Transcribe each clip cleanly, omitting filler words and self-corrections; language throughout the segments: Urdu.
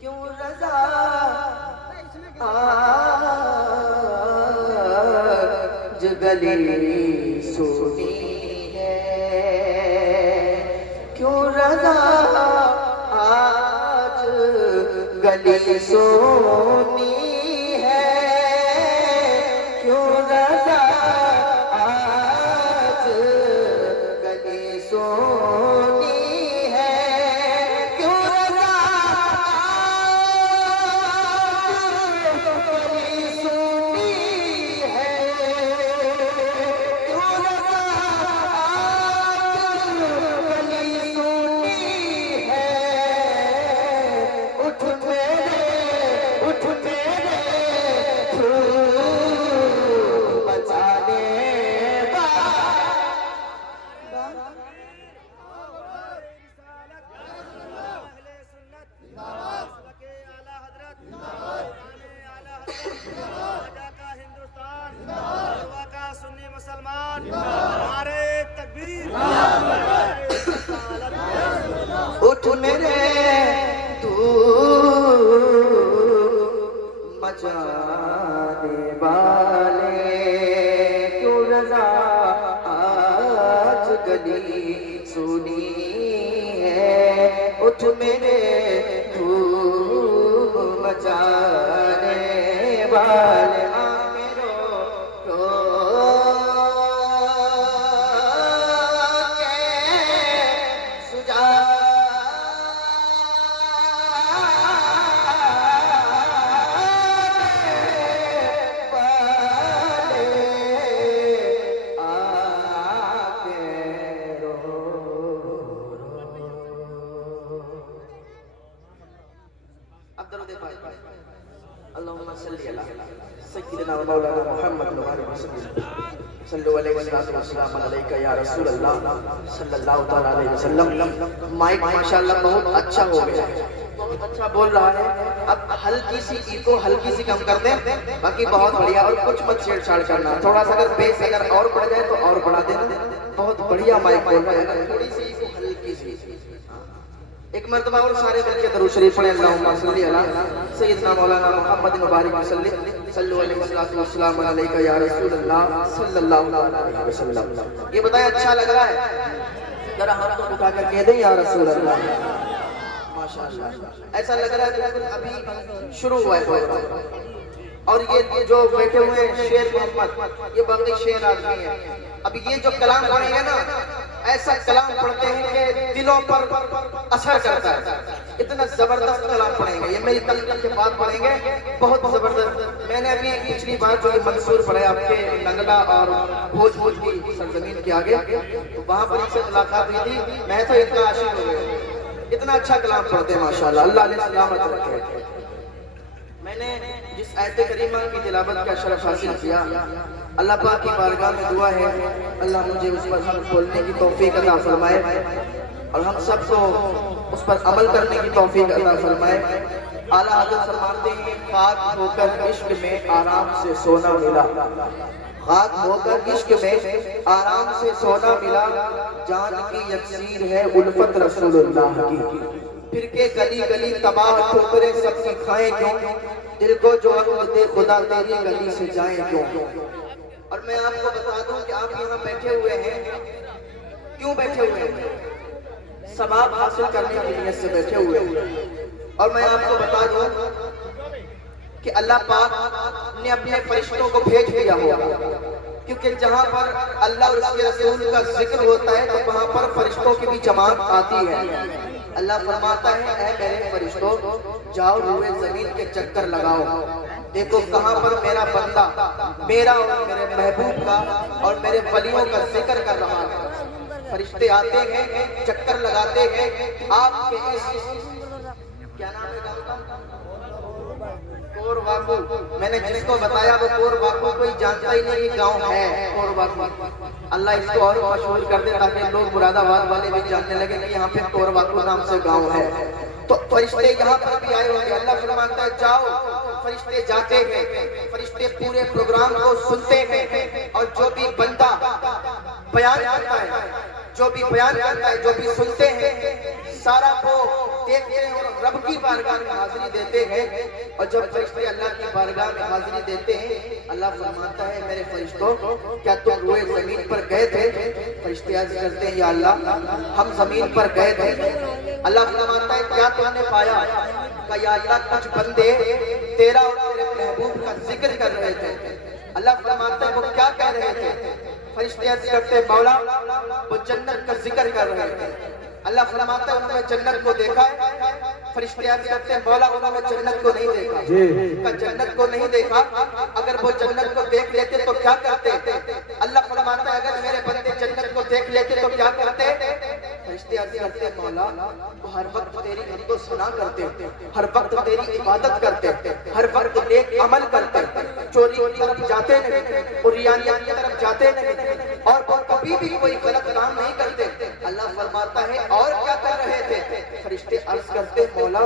کیوں رضا آج گلی سونی ہے، کیوں رضا آج گلی سونی ہے، کیوں رضا آج گلی سونی ہے، کیوں رضا آج گلی سونی ہے، کیوں رضا آج گلی سونی ہے، اٹھ میرے دھوم مچانے اٹھ میرے دھوم مچانے والے، کیوں رضا آج گلی سونی ہے، اٹھ میرے دھوم مچانے والے، اللہم صلی اللہ سیدنا و مولانا محمد صلو علیہ وسلم علیکہ یا رسول اللہ صلی اللہ علیہ وسلم۔ مائک ماشاءاللہ بہت اچھا ہو گیا ہے، بہت اچھا بول رہا ہے۔ اب ہلکی سی ایکو ہلکی سی کم کر دیں، باقی بہت بڑھیا، اور کچھ مت چھیڑ چھاڑ کرنا، تھوڑا سا اگر بیس اگر اور بڑھ جائے تو اور بڑھا دینا، بہت بڑھیا مائک بول رہا ہے، تھوڑی سی ایکو ہلکی سی۔ ایک مرتبہ اور سارے مل کے درود شریف پڑھیں، اللہم صلی علی سیدنا مولانا محمد مبارک وسلم، صلو علیہ وسلم علیکہ یا رسول اللہ صلی اللہ علیہ وسلم۔ یہ بتائیں اچھا لگ رہا ہے؟ ذرا ہاتھ تو اٹھا کر کہہ دیں یا رسول اللہ۔ ماشاءاللہ ایسا لگ رہا ہے کہ ابھی شروع ہوا ہے، اور یہ جو بیٹھے ہوئے ہیں شیر محمد، یہ باقی شیر آدمی ہے۔ اب یہ جو کلام پڑھیں گے نا، ایسا کلام پڑھتے ہیں کہ دلوں پر اثر کرتا ہے، اتنا زبردست کلام پڑھیں گے، یہ میری تلقین کے بعد پڑھیں گے، بہت زبردست۔ میں نے ابھی پچھلی بار جو یہ منصور پڑھے آپ کے ننگلا اور بھوج کی سرزمین کے آگے، تو وہاں پر ان سے ملاقات ہوئی تھی، میں تو اتنا عاشق ہو گیا، اتنا اچھا کلام پڑھتے ہیں ماشاءاللہ، اللہ علیہ سلامت رکھے۔ میں نے جس آیت کریمہ کی تلاوت کا شرف حاصل کیا، اللہ پاک کی بارگاہ میں دعا ہے اللہ مجھے اس پر بولنے کی توفیق عطا فرمائے، اور ہم سب کو اس پر عمل کرنے کی توفیق عطا فرمائے۔ اعلیٰ حضرت فرماتے ہیں خاک ہو کر عشق میں آرام سے سونا ملا، خاک ہو کر عشق میں آرام سے سونا ملا، جان کی یکسیر ہے الفت رسول اللہ کی، پھر کے گلی گلی تباہ ٹھوکریں سب کی کھائیں کیوں، دل کو جو عقل دے خدا تیری گلی سے جائیں کیوں۔ اور میں آپ کو بتا دوں کہ آپ یہاں بیٹھے ہوئے ہیں، کیوں بیٹھے ہوئے ہیں؟ ثواب حاصل کرنے کی نیت سے بیٹھے ہوئے ہیں۔ اور میں آپ کو بتا دوں کہ اللہ پاک نے اپنے فرشتوں کو بھیج دیا ہوگا، کیونکہ جہاں پر اللہ اور اس کے رسول کا ذکر ہوتا ہے تو وہاں پر فرشتوں کی بھی جماعت آتی ہے۔ اللہ فرماتا ہے اے میرے فرشتوں، جاؤ روئے زمین کے چکر لگاؤ، دیکھو کہاں پر میرا بندہ میرا اور میرے محبوب کا اور میرے ولیوں کا ذکر کر رہا ہے۔ فرشتے آتے ہیں، چکر لگاتے ہیں آپ کے اس کیا نام ہے گاؤں کا؟ کور واقو۔ میں نے جس کو بتایا وہ کور واقو کوئی جانتا ہی نہیں یہ گاؤں ہے کور واقو۔ اللہ اس کو اور مشہور کر دے تاکہ لوگ مراد آباد والے بھی جاننے لگے کہ یہاں پہ کور واقو نام سے گاؤں ہے۔ تو فرشتے یہاں پر بھی آئے ہوئے، اللہ فرماتا ہے جاؤ، فرشتے جاتے ہیں، فرشتے پورے پروگرام کو سنتے ہیں، اور جو بھی بندہ بیان کرتا ہے، جو بھی بیان کرتا ہے، جو بھی سنتے ہیں، سارا کو دیکھتے ہیں اور رب کی بارگاہ میں حاضری دیتے ہیں اور جب فرشتے اللہ کی بارگاہ میں حاضری دیتے ہیں اللہ فرماتا ہے میرے فرشتوں کیا تم روئے زمین پر گئے تھے؟ فرشتے عرض کرتے ہیں یا اللہ ہم زمین پر گئے تھے۔ اللہ فرماتا ہے کیا تم نے پایا؟ کہ یا اللہ کچھ بندے تیرا اور تیرے محبوب کا ذکر کر رہے تھے۔ اللہ فرماتا ہے وہ کیا کہہ رہے تھے؟ فرشتے عرض کرتے ہیں مولا وہ جنت کا ذکر کر رہے تھے۔ اللہ فرماتا ہے انہوں نے جنت کو دیکھا ہے؟ فرشتے عرض کرتے ہیں مولا انہوں نے جنت کو نہیں دیکھا۔ جنت کو نہیں دیکھا، اگر وہ جنت کو دیکھ لیتے تو کیا کرتے؟ اللہ فرماتا ہے اگر میرے بندے جنت کو دیکھ لیتے تو کیا کرتے؟ فرشتے عرض کرتے ہیں مولا وہ ہر وقت تیری حمد و ثنا کرتے، ہر وقت تیری عبادت کرتے، ہر وقت نیک عمل کرتے، چوری کی طرف جاتے نہیں اور ریانیت کی طرف جاتے نہیں اور وہ کبھی بھی کوئی غلط کام نہیں کرتے۔ اللہ فرماتا ہے اور کیا کر رہے تھے؟ فرشتے عرض کرتے مولا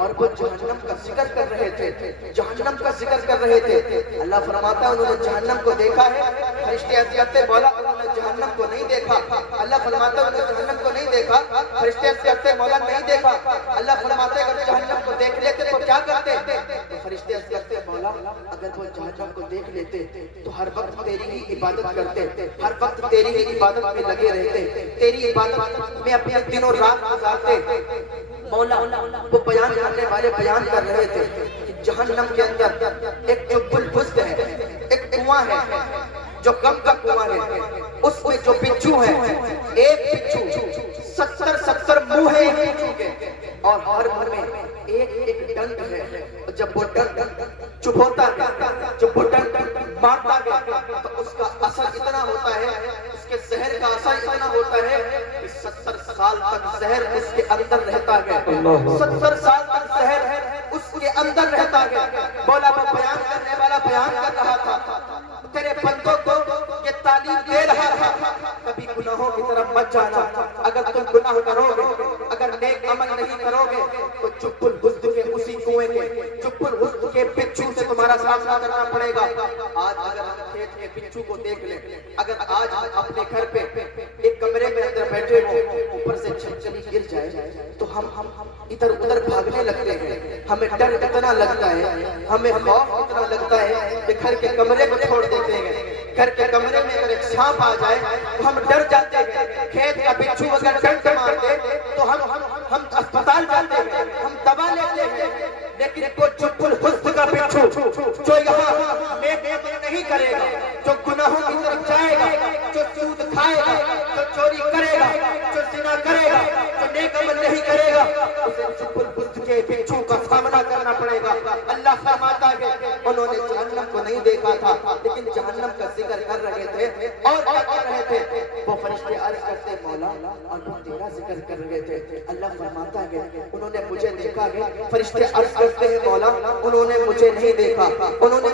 اور وہ جہنم کا ذکر کر رہے تھے، جہنم کا ذکر کر رہے تھے۔ اللہ فرماتا ہے انہوں نے جہنم کو دیکھا ہے؟ فرشتے عرض کرتے مولا انہوں نے جہنم کو نہیں دیکھا۔ اللہ فرماتا ہے انہوں نے جہنم کو نہیں دیکھا۔ فرشتے عرض کرتے مولا نہیں دیکھا۔ اللہ فرماتا ہے اگر جہنم کو دیکھ لیتے تو کیا کرتے؟ فرشتے عرض کرتے مولا اگر وہ جہنم کو دیکھ لیتے تو ہر وقت تیری ہی عبادت کرتے، ہر وقت تیری ہی عبادت میں لگے رہتے، تیری عبادت میں اپنے دن اور رات گزارتے۔ مولا وہ بیان کرنے والے بیان کر رہے تھے کہ جہنم کے اندر ایک جو بلبست ہے، ایک کنواں ہے جو غم کا کنواں ہے، اس میں جو بچھو ہے ایک بچھو 70 منہ ہے ایک بچھو کے اور ہر منہ میں ایک ڈنک ہے۔ جب وہ ڈنک چبھوتا ہے، جب وہ ڈنک مارتا ہے تو اس کا اثر اتنا ہوتا ہے، اس کے زہر کا اثر اتنا ہوتا ہے کہ 70 سال تک زہر اس کے اندر رہتا ہے، 70 سال تک زہر اس کے اندر رہتا ہے۔ مولا وہ بیان کرنے والا بیان کر رہا تھا تیرے بندوں کو یہ تعلیم دے رہا تھا کبھی گناہوں کی طرف مت جانا، اگر تم گناہ کرو گے، اگر نیک عمل نہیں کرو گے تو جب الحسد کے اسی کنویں کے، جب الحسد کے بچھو سے تمہارا سامنا کرنا پڑے گا۔ آج اگر ہم کھیت کے بچھو کو دیکھ لیں، اگر آج ہم اپنے گھر پہ ایک کمرے میں اندر بیٹھے ہوں اوپر سے چھلچلی گر جائے تو ہم ادھر ادھر بھاگنے لگتے ہیں، ہمیں ڈر اتنا لگتا ہے، ہمیں خوف اتنا لگتا ہے کہ گھر کے کمرے کو چھوڑ دیتے ہیں۔ گھر کے کمرے میں اگر ایک سانپ آ جائے تو ہم ڈر جاتے ہیں، کھیت کا بچھو اگر ڈنک مارتے تو ہم اسپتال جاتے ہیں، ہم دوا لیتے ہیں۔ لیکن وہ جب الحسد کا بچھو جو یہاں نیک عمل نہیں کرے گا، جو گناہوں کی طرف جائے گا، جو سود کھائے گا، جو چوری کرے گا، جو زنا کرے گا، جو نیک عمل نہیں کرے گا، اسے جب الحسد کے بچھو کا سامنا کرنا پڑے گا۔ اللہ فرماتا ہے انہوں نے جہنم کو نہیں دیکھا تھا لیکن جہنم کا ذکر کر رہے تھے اور کیا کر رہے تھے؟ وہ فرشتے عرض کرتے مولا اور وہ تیرا ذکر کر رہے تھے۔ اللہ فرماتا ہے انہوں نے مجھے دیکھا ہے۔ فرشتے عرض کرتے ہیں مولا انہوں نے مجھے نہیں دیکھا، انہوں نے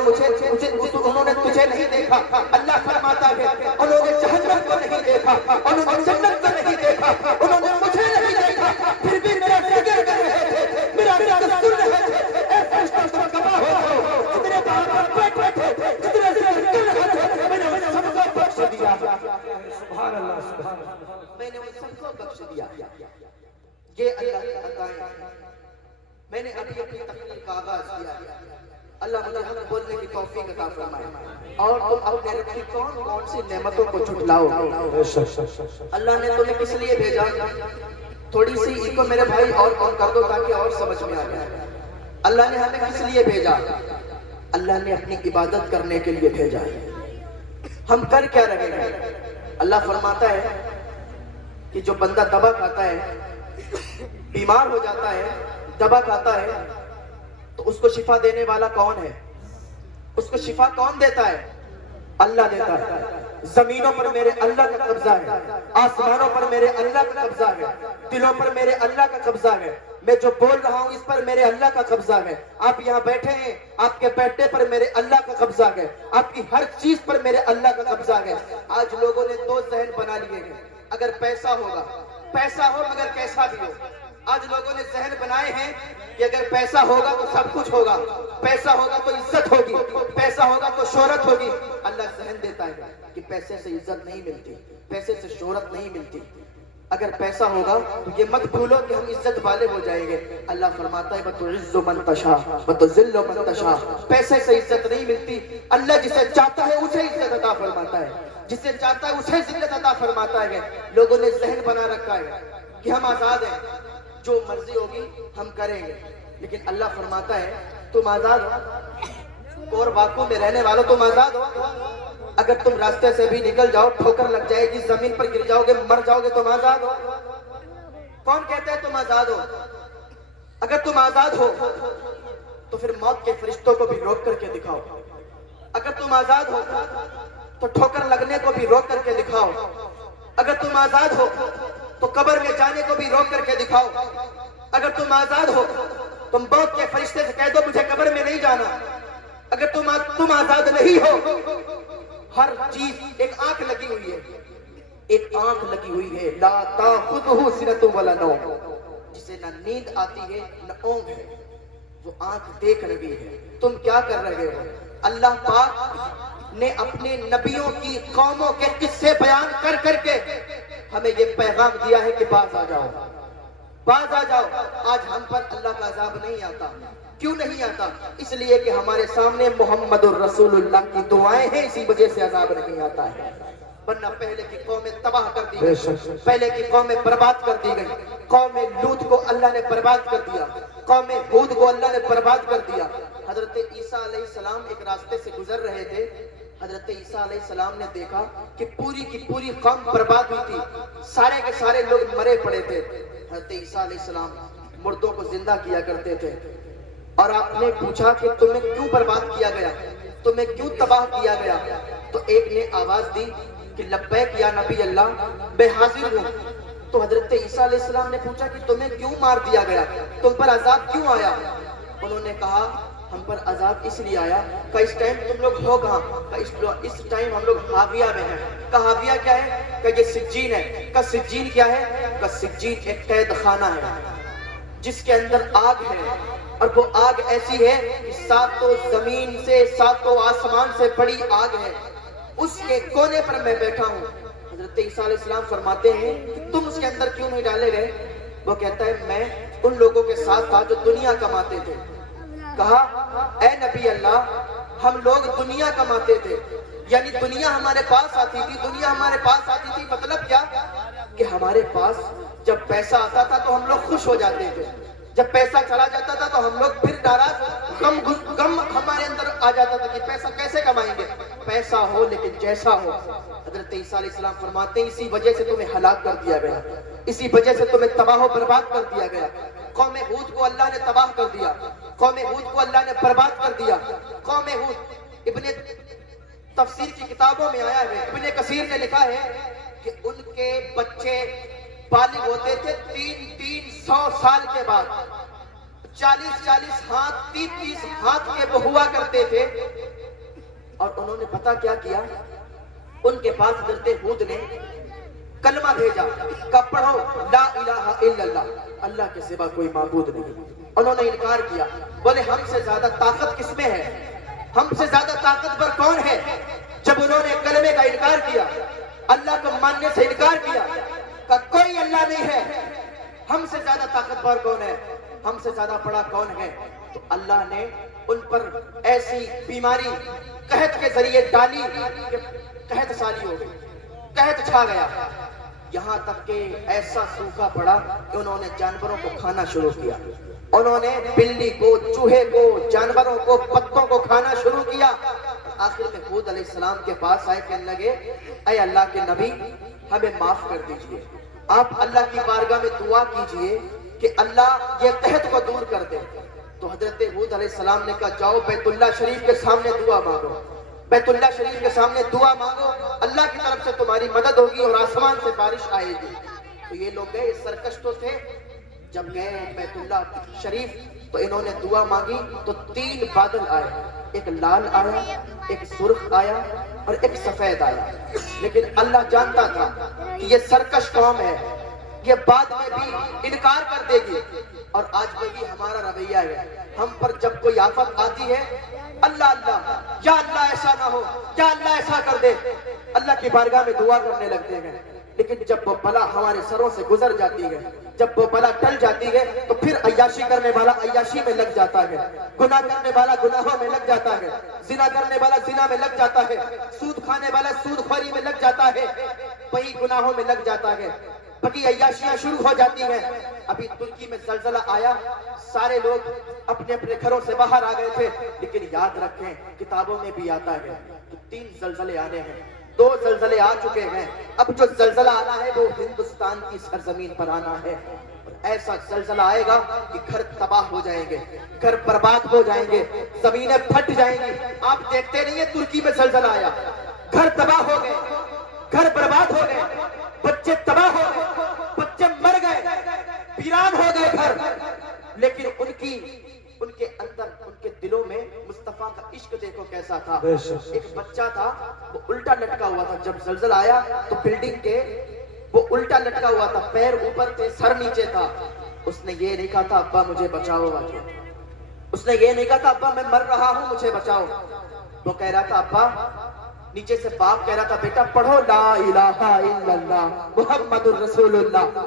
تجھے نہیں دیکھا۔ اللہ فرماتا ہے انہوں نے جہنم کو نہیں دیکھا، انہوں نے جنت کو نہیں دیکھا، انہوں نے مجھے نہیں دیکھا، پھر بھی میرا ذکر کر رہے تھے، میرا ذکر سن رہے تھے۔ اے فرشتوں تم کما ہو، اتنے باہر بیٹھے تھے، اتنے ذکر کر رہے تھے، میں نے ان سب کو بخش دیا۔ سبحان اللہ، سبحان اللہ، میں نے ان سب کو بخش دیا۔ یہ اللہ کی عطائیں میں نے ابھی اپنی تقریر کا آغاز کیا۔ اللہ مجھے حق بولنے کی توفیق عطا فرمائے اور تم اپنے رب کی کون کون سی نعمتوں کو جھٹلاؤ۔ اللہ نے تمہیں کس لیے بھیجا؟ تھوڑی سی ایکو میرے بھائی اور کر دو تاکہ اور سمجھ میں آ جائے۔ اللہ نے ہمیں کس لیے بھیجا؟ اللہ نے اپنی عبادت کرنے کے لیے بھیجا۔ ہم کر کیا رہے ہیں؟ اللہ فرماتا ہے کہ جو بندہ دوا کھاتا ہے، بیمار ہو جاتا ہے، دوا کھاتا ہے تو اس کو شفا دینے والا کون ہے؟ اس کو شفا کون دیتا ہے؟ اللہ دیتا ہے۔ زمینوں پر میرے اللہ کا قبضہ ہے، آسمانوں پر میرے اللہ کا قبضہ ہے، دلوں پر میرے اللہ کا قبضہ ہے۔ میں جو بول رہا ہوں اس پر میرے اللہ کا قبضہ ہے۔ آپ یہاں بیٹھے ہیں، آپ کے بیٹھنے پر میرے اللہ کا قبضہ ہے، آپ کی ہر چیز پر میرے اللہ کا قبضہ ہے۔ آج لوگوں نے دو ذہن بنا لیے ہیں، اگر پیسہ ہوگا، پیسہ ہو مگر کیسا بھی ہو۔ آج لوگوں نے ذہن بنائے ہیں کہ اگر پیسہ ہوگا تو سب کچھ ہوگا، پیسہ ہوگا تو عزت ہوگی، پیسہ ہوگا تو شہرت ہوگی۔ اللہ ذہن دیتا ہے کہ پیسے سے عزت نہیں ملتی، پیسے سے شہرت نہیں ملتی، اگر پیسہ ہوگا تو یہ مت بھولو کہ ہم عزت والے ہو جائیں گے. اللہ فرماتا ہے وَتُعِزُّ مَن تَشَاءُ وَتُذِلُّ مَن تَشَاءُ. پیسے سے عزت نہیں ملتی. اللہ جسے چاہتا ہے اسے عزت عطا فرماتا ہے, جسے چاہتا ہے اسے ذلت عطا فرماتا ہے. لوگوں نے ذہن بنا رکھا ہے کہ ہم آزاد ہیں, جو مرضی ہوگی ہم کریں گے, لیکن اللہ فرماتا ہے تم آزاد ہو, اور واقعوں میں رہنے والوں تم آزاد ہو. اگر تم راستے سے بھی نکل جاؤ, ٹھوکر لگ جائے گی, زمین پر گر جاؤ گے, مر جاؤ گے, تم آزاد ہو. کون کہتا ہے تم آزاد ہو؟ اگر تم آزاد ہو تو پھر موت کے فرشتوں کو بھی روک کر کے دکھاؤ. اگر تم آزاد ہو تو ٹھوکر لگنے کو بھی روک کر کے دکھاؤ. اگر تم آزاد ہو تو قبر میں جانے کو بھی روک کر کے دکھاؤ. اگر تم آزاد ہو تم موت کے فرشتے سے کہہ دو مجھے قبر میں نہیں جانا. اگر تم آزاد نہیں ہو, ہر چیز, ایک آنکھ لگی ہوئی ہے, ایک آنکھ لگی ہوئی ہے, لا تاخذہ سنۃ ولا نوم, جسے نہ نیند آتی ہے نہ اونگ ہے, وہ آنکھ دیکھ رہی ہے. تم کیا کر رہے ہو؟ اللہ پاک نے اپنے نبیوں کی قوموں کے قصے بیان کر کر کے ہمیں یہ پیغام دیا ہے کہ باز آ جاؤ, باز آ جاؤ. آج ہم پر اللہ کا عذاب نہیں آتا. کیوں نہیں آتا؟ اس لیے کہ ہمارے سامنے محمد الرسول اللہ کی دعائیں ہیں, اسی وجہ سے عذاب نہیں آتا ہے. ورنہ پہلے کی قومیں تباہ کر دی گئی, پہلے کی قومیں برباد کر دی گئی. قوم لوط کو اللہ نے برباد کر دیا, قوم ہود کو اللہ نے برباد کر دیا. حضرت عیسیٰ علیہ السلام ایک راستے سے گزر رہے تھے. حضرت عیسیٰ علیہ السلام نے دیکھا کہ پوری کی پوری قوم برباد ہوئی تھی, سارے کے سارے لوگ مرے پڑے تھے. حضرت عیسیٰ علیہ السلام مردوں کو زندہ کیا کرتے تھے, اور آپ نے پوچھا کہ تمہیں کیوں برباد کیا گیا, تمہیں کیوں تباہ کیا گیا؟ تو ایک نے آواز دی کہ لبیک یا نبی اللہ, میں حاضر ہوں. تو حضرت عیسیٰ علیہ السلام نے پوچھا کہ تمہیں کیوں مار دیا گیا, تم پر عذاب کیوں آیا؟ انہوں نے کہا ہم پر عذاب اس لیے آیا کہ اس ٹائم تم لوگ ہو کہاں, کہ اس ٹائم ہم لوگ حاویہ میں ہیں. کہ حاویہ کیا ہے؟ کہ یہ سجین ہے. کہ سجین کیا ہے؟ کہ سجین ایک قید خانہ ہے جس کے اندر آگ ہے, اور وہ آگ ایسی ہے کہ ساتوں زمین سے, ساتوں آسمان سے بڑی آگ ہے. اس کے کونے پر میں بیٹھا ہوں. حضرت عیسیٰ علیہ السلام فرماتے ہیں کہ تم اس کے اندر کیوں نہیں ڈالے گئے؟ وہ کہتا ہے میں ان لوگوں کے ساتھ تھا جو دنیا کماتے تھے. کہا اے نبی اللہ, ہم لوگ دنیا کماتے تھے, یعنی دنیا ہمارے پاس آتی تھی, دنیا ہمارے پاس آتی تھی. مطلب کیا؟ کہ ہمارے پاس جب پیسہ آتا تھا تو ہم لوگ خوش ہو جاتے تھے, جب پیسہ چلا جاتا تھا تو ہم لوگ پھر ناراض, غم ہمارے اندر آ جاتا تھا کہ پیسہ کیسے کمائیں گے. پیسہ ہو لیکن جیسا ہو. حضرت عیسیٰ علیہ السلام فرماتے ہیں اسی وجہ سے تمہیں ہلاک کر دیا گیا, اسی وجہ سے تمہیں تباہ و برباد کر دیا گیا. قوم ہود کو اللہ نے تباہ کر دیا, قوم ہود کو اللہ نے برباد کر دیا. قوم ہود, ابن تفسیر کی کتابوں میں آیا ہے, ابن کثیر نے لکھا ہے کہ ان کے بچے بالغ ہوتے تھے 300 سال کے بعد, 40 ہاتھ 30 ہاتھ کے وہ ہوا کرتے تھے. اور انہوں نے پتا کیا کیا, ان کے پاس حضرت ہود نے کلمہ بھیجا کہ پڑھو لا الہ الا اللہ, اللہ کے سوا کوئی معبود نہیں. انہوں نے انکار کیا, بولے ہم سے زیادہ طاقت کس میں ہے, ہم سے زیادہ طاقتور کون ہے؟ جب انہوں نے کلمے کا انکار کیا, اللہ کو ماننے سے انکار کیا کہ کوئی اللہ نہیں ہے, ہم سے زیادہ طاقتور کون ہے, ہم سے زیادہ بڑا کون ہے, تو اللہ نے ان پر ایسی بیماری قحط کے ذریعے ڈالی کہ قحط سالی ہو گئی, قحط چھا گیا. یہاں تک کہ ایسا سوکھا پڑا کہ انہوں نے جانوروں کو کھانا شروع کیا. انہوں نے بلی کو, چوہے کو, جانوروں کو, پتوں کو کھانا شروع کیا. آخر میں ہود علیہ السلام کے پاس آئے, کہنے لگے اے اللہ کے نبی ہمیں معاف کر دیجئے, آپ اللہ کی بارگاہ میں دعا کیجئے کہ اللہ یہ قحط کو دور کر دے. تو حضرت ہود علیہ السلام نے کہا جاؤ بیت اللہ شریف کے سامنے دعا مانگو, بیت اللہ شریف کے سامنے دعا مانگو, اللہ کی طرف سے تمہاری مدد ہوگی اور آسمان سے بارش آئے گی. تو یہ لوگ گئے, سرکش تو تھے. جب گئے بیت اللہ شریف تو انہوں نے دعا مانگی تو 3 بادل آئے, ایک لال آیا, ایک سرخ آیا اور ایک سفید آیا. لیکن اللہ جانتا تھا کہ یہ سرکش قوم ہے, یہ بعد میں بھی انکار کر دے گی. اور آج بھی ہمارا رویہ ہے, ہم پر جب کوئی آفت آتی ہے اللہ اللہ, یا اللہ ایسا نہ ہو, یا اللہ ایسا کر دے, اللہ کی بارگاہ میں دعا کرنے لگتے ہیں. لیکن جب وہ بلا ہمارے سروں سے گزر جاتی ہے، جب وہ بلا ٹل جاتی ہے، تو پھر عیاشی کرنے والا عیاشی میں لگ جاتا ہے، گناہ کرنے والا گناہوں میں لگ جاتا ہے، زنا کرنے والا زنا میں لگ جاتا ہے، سود کھانے والا سود خوری میں لگ جاتا ہے، وہی گناہوں میں لگ جاتا ہے، باقی عیاشیاں شروع ہو جاتی ہیں۔ ابھی ترکی میں زلزلہ آیا، سارے لوگ اپنے اپنے گھروں سے باہر آ گئے تھے، لیکن یاد رکھیں کتابوں میں بھی آتا ہے کہ 3 زلزلے آنے ہیں، 2 زلزلے آ چکے ہیں، اب جو زلزلہ آنا ہے وہ ہندوستان کی سرزمین پر آنا ہے۔ ایسا زلزلہ آئے گا کہ گھر تباہ ہو جائیں گے، گھر برباد ہو جائیں گے، زمینیں پھٹ جائیں گی۔ آپ دیکھتے نہیں ہیں ترکی میں زلزلہ آیا، گھر تباہ ہو گئے، گھر برباد ہو گئے، بچے تباہ ہو گئے، بچے مر گئے، ویران ہو گئے گھر، لیکن ان کے اندر، ان کے دلوں میں مصطفیٰ کا عشق دیکھو کیسا تھا۔ ایک بچہ تھا، وہ الٹا لٹکا ہوا تھا، جب زلزلہ آیا تو بلڈنگ کے وہ الٹا لٹکا ہوا تھا، پیر اوپر تھے، سر نیچے تھا۔ اس نے یہ نہیں کہا تھا ابا مجھے بچاؤ، اس نے یہ نہیں کہا تھا ابا میں مر رہا ہوں مجھے بچاؤ، وہ کہہ رہا تھا ابا، نیچے سے باپ کہہ رہا تھا بیٹا پڑھو لا الہ الا اللہ محمد الرسول اللہ،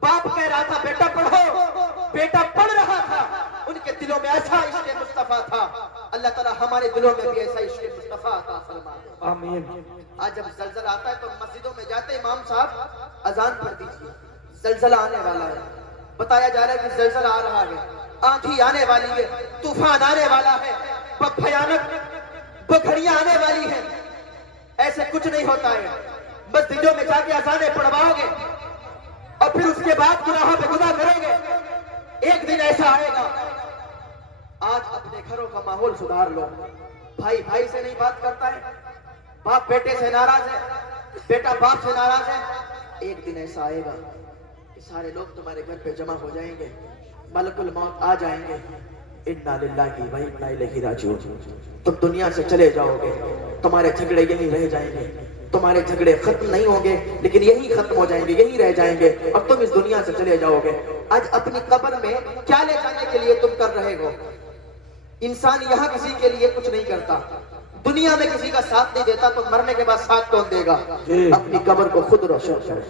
باپ کہہ رہا تھا بیٹا پڑھو، بیٹا پڑھ رہا تھا۔ ان کے دلوں میں ایسا عشق مصطفیٰ تھا، اللہ تعالیٰ ہمارے دلوں میں بھی ایسا عشق مصطفیٰ عطا فرما دے، آمین۔ آج جب زلزلہ آتا ہے تو مسجدوں میں جاتے امام صاحب اذان پڑھ دیجیے، زلزلہ آنے والا ہے، بتایا جا رہا ہے کہ زلزلہ آ رہا ہے، آندھی آنے والی ہے، طوفان آنے والا ہے، بھیانک گھڑیاں آنے والی ہیں۔ ایسے کچھ نہیں ہوتا ہے، مسجدوں میں جا کے اذانیں پڑھواؤ گے اور پھر اس کے بعد گناہوں پہ گناہ کرو گے، ایک دن ایسا آئے گا۔ آج اپنے گھروں کا ماحول سدھار لو، بھائی بھائی سے نہیں بات کرتا ہے، باپ بیٹے سے ناراض ہے، بیٹا باپ سے ناراض ہے، ایک دن ایسا آئے گا کہ سارے لوگ تمہارے گھر پہ جمع ہو جائیں گے، ملک الموت آ جائیں گے، انا للہ و انا الیہ راجعون، تم دنیا سے چلے جاؤ گے، تمہارے جھگڑے یہی رہ جائیں گے، تمہارے جھگڑے ختم نہیں ہوں گے لیکن یہی ختم ہو جائیں گے، یہی رہ جائیں گے، اور تم اس دنیا سے چلے جاؤ گے۔ آج اپنی قبر میں کیا لے جانے کے لیے تم کر رہے ہو؟ انسان یہاں کسی کے لیے کچھ نہیں کرتا، دنیا میں کسی کا ساتھ نہیں دیتا تو مرنے کے بعد ساتھ کون دے گا؟ اپنی قبر کو خود روشن کریں،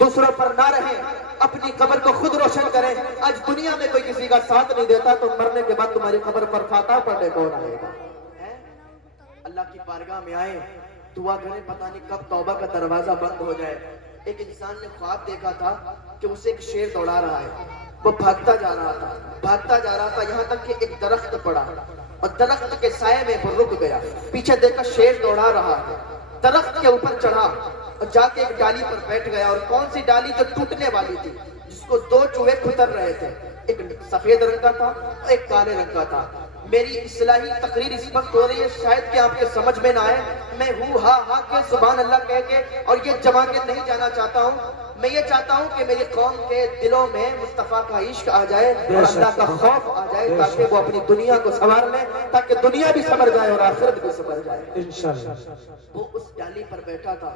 دوسروں پر نہ رہیں، اپنی قبر کو خود روشن کریں۔ آج دنیا میں کوئی کسی کا ساتھ نہیں دیتا تو مرنے کے بعد تمہاری قبر پر کھاتا پڑنے کون آئے گا؟ اللہ کی بارگاہ میں آئے، دعا کریں، پتہ نہیں کب توبہ کا دروازہ بند ہو جائے۔ ایک انسان نے خواب دیکھا تھا کہ اسے ایک شیر دوڑا رہا ہے، وہ بھاگتا جا رہا تھا، بھاگتا جا رہا تھا، یہاں تک کہ ایک درخت پڑا اور درخت کے سائے میں وہ رک گیا، پیچھے دیکھا شیر دوڑا رہا ہے، درخت کے اوپر چڑھا اور جا کے ایک ڈالی پر بیٹھ گیا، اور کون سی ڈالی جو ٹوٹنے والی تھی، جس کو 2 چوہے کھتر رہے تھے، ایک سفید رنگ کا تھا اور ایک کالے رنگ کا تھا۔ میری اصلاحی تقریر اس وقت ہو رہی ہے، شاید کہ آپ کے سمجھ میں نہ آئے، میں ہوں ہاں کے سبحان اللہ کہہ کے اور یہ جما کے نہیں جانا چاہتا ہوں، میں یہ چاہتا ہوں کہ میری قوم کے دلوں میں مصطفیٰ کا عشق آ جائے اور اللہ کا خوف آ جائے، تاکہ وہ اپنی دنیا کو سنوار لیں، تاکہ دنیا بھی سنور جائے اور آخرت بھی سنور جائے انشاءاللہ۔ وہ اس ڈالی پر بیٹھا تھا،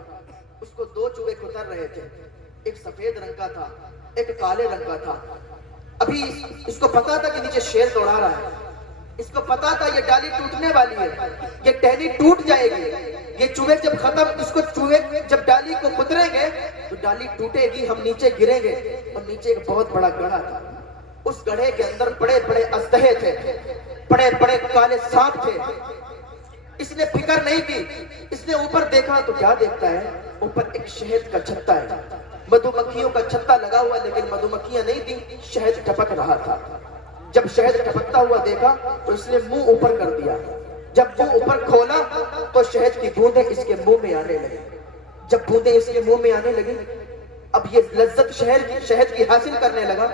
اس کو 2 چوہے کتر رہے تھے، ایک سفید رنگ کا تھا، ایک کالے رنگ کا تھا۔ ابھی اس کو پتا تھا کہ نیچے شیر دوڑا رہا ہے، اس کو پتا تھا یہ ڈالی ٹوٹنے والی ہے، یہ ٹہنی ٹوٹ جائے گی، یہ چوہے جب ختم، اس کو چوہے جب ڈالی کو کتریں گے تو ڈالی ٹوٹے گی، ہم نیچے گریں گے۔ اور نیچے ایک بہت بڑا گڑھا تھا، اس گڑھے کے اندر بڑے بڑے اژدہے تھے، بڑے بڑے کالے سانپ تھے۔ اس نے فکر نہیں کی، اس نے اوپر دیکھا تو کیا دیکھتا ہے؟ اوپر ایک شہد کا چھتا ہے، مدھو مکھیوں کا چھتا لگا ہوا، لیکن مدھو مکھیاں نہیں تھی، شہد ٹپک رہا تھا۔ جب شہد ٹپکتا ہوا دیکھا تو اس نے منہ اوپر کر دیا، جب منہ اوپر کھولا تو شہد کی بوندیں اس کے منہ میں آنے لگی۔ جب بوندیں اس کے منہ میں آنے لگی، اب یہ لذت شہد کی حاصل کرنے لگا،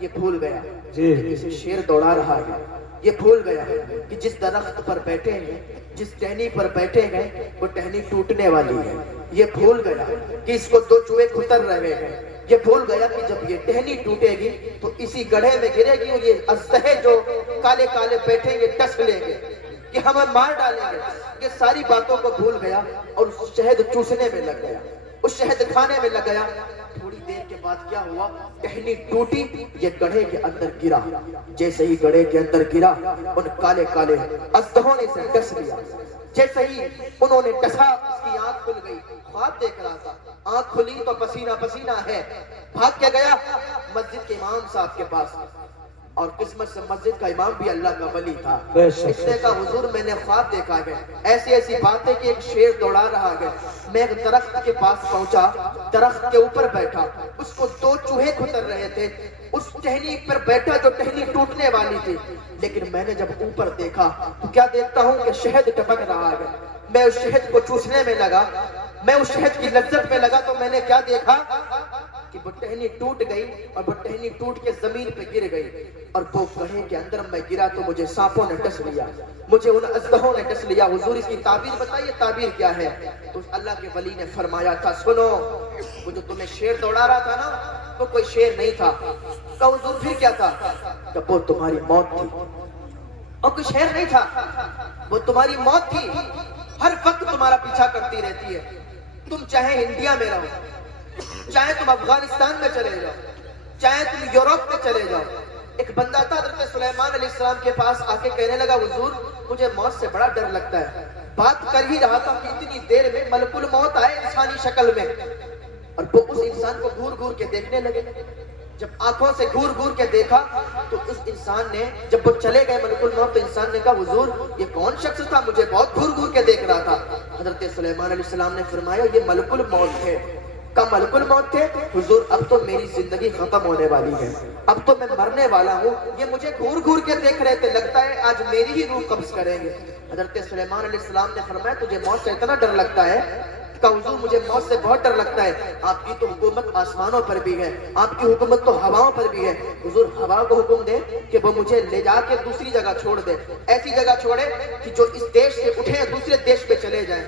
یہ بھول گیا کہ اسے شیر دوڑا رہا ہے، یہ بھول گیا کہ جس درخت پر بیٹھے ہیں، جس ٹہنی پر بیٹھے ہیں، وہ ٹہنی ٹوٹنے والی ہے۔ یہ بھول گیا کہ اس کو 2 چوہے کتر رہے ہیں، یہ بھول گیا کہ جب یہ ٹہنی ٹوٹے گی تو اسی گڑھے میں گرے گی، اور یہ اژدہے جو کالے کالے بیٹھیں گے ڈس لیں گے کہ ہمیں مار ڈالیں گے۔ یہ ساری باتوں کو بھول گیا اور اس شہد چوسنے میں لگ گیا، اس شہد کھانے میں لگ گیا۔ تھوڑی دیر کے بعد کیا ہوا؟ ٹہنی ٹوٹی، یہ گڑھے کے اندر گرا، جیسے ہی گڑھے کے اندر گرا ان کالے کالے اژدہوں نے اسے ڈس لیا، جیسے ہی انہوں نے ڈسا اس کی آنکھ کھل گئی، خواب دیکھ رہا تھا، آنکھ کھلی تو پسینہ پسینہ ہے، بھاگ کے گیا مسجد کے امام صاحب کے پاس، اور قسمت سے مسجد کا امام بھی اللہ کا ولی تھا۔ اس نے کہا حضور میں نے خواب دیکھا ہے، ایسی ایسی باتیں کہ ایک شیر دوڑا رہا ہے، میں ایک درخت کے پاس پہنچا، درخت کے اوپر بیٹھا، اس کو 2 چوہے کھتر رہے تھے، اس ٹہنی پر بیٹھا جو ٹہنی ٹوٹنے والی تھی، لیکن میں نے جب اوپر دیکھا تو کیا دیکھتا ہوں کہ شہد ٹپک رہا ہے، میں اس شہد کو چوسنے میں لگا، میں اس شہد کی لذت میں لگا، تو میں نے کیا دیکھا کہ وہ ٹہنی ٹوٹ گئی، اور وہ ٹہنی ٹوٹ کے زمین پہ گر گئی، اور وہ گڑھے کے اندر میں گرا تو مجھے سانپوں نے ڈس لیا، مجھے ان اژدہوں نے ڈس لیا۔ حضور اس کی تعبیر بتائیے، تعبیر کیا ہے؟ تو اللہ کے ولی نے فرمایا تھا سنو، وہ جو تمہیں شیر دوڑا رہا تھا نا وہ کوئی شیر نہیں تھا۔ کہا حضور پھر کیا تھا؟ کہ وہ تمہاری موت تھی، اور کوئی شیر نہیں تھا، وہ تمہاری موت تھی، ہر وقت تمہارا پیچھا کرتی رہتی ہے، تم چاہے انڈیا میں رہو، چاہے تم افغانستان میں چلے جاؤ، چاہے تم یورپ میں چلے جاؤ۔ ایک بندہ تھا حضرت سلیمان علیہ السلام کے پاس آ کے کہنے لگا حضور مجھے موت سے بڑا ڈر لگتا ہے، بات کر ہی رہا تھا کہ اتنی دیر میں ملک الموت آئے انسانی شکل میں، اور وہ اس انسان کو گھور گھور کے دیکھنے لگے۔ جب آنکھوں سے گھور گھور کے دیکھا تو اس انسان نے، جب وہ چلے گئے ملک الموت، تو انسان نے کہا حضور یہ کون شخص تھا، مجھے بہت گھور گھور کے دیکھ رہا تھا۔ حضرت سلیمان علیہ السلام نے فرمایا یہ ملک الموت تھے۔ کہا ملک الموت تھے؟ حضور اب تو میری زندگی ختم ہونے والی ہے، اب تو میں مرنے والا ہوں، یہ مجھے گھور گھور کے دیکھ رہے تھے، لگتا ہے آج میری ہی روح قبض کریں گے۔ حضرت سلیمان علیہ السلام نے فرمایا تجھے موت سے اتنا ڈر لگتا ہے؟ کہ حضور مجھے موت سے بہت ڈر لگتا ہے، آپ کی تو حکومت آسمانوں پر بھی ہے، آپ کی حکومت تو ہواؤں پر بھی ہے، حضور ہوا کو حکم دے کہ وہ مجھے لے جا کے دوسری جگہ چھوڑ دے، ایسی جگہ چھوڑے کہ جو اس دیش سے اٹھیں دوسرے دیش پہ چلے جائیں۔